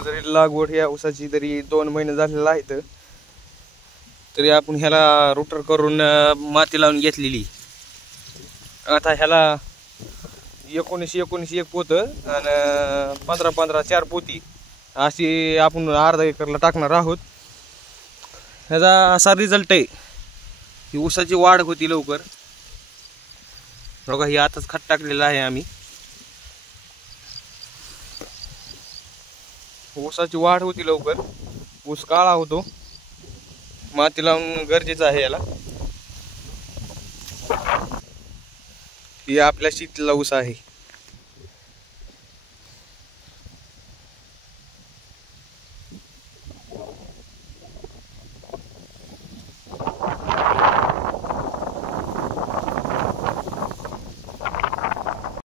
आपलं जरी लागवड ह्या ऊसाची जरी 2 महिने झालेला आहे तरी आपण ह्याला रोटर करून माती लावून घेतलेली. आता ह्याला 19 एक पोत आणि 15 4 पोती अशी आपण अर्धा एकरला टाकणार आहोत. ह्याचा असा रिझल्ट आहे की ऊसाची वाढ होती लवकर. बघा ही आताच खत टाकलेलं आहे आम्ही. ऊसाची वाढ होती लवकर, ऊस काळा होतो. माती लावून गरजेचं आहे याला. ही आपल्या शेतीला ऊस आहे.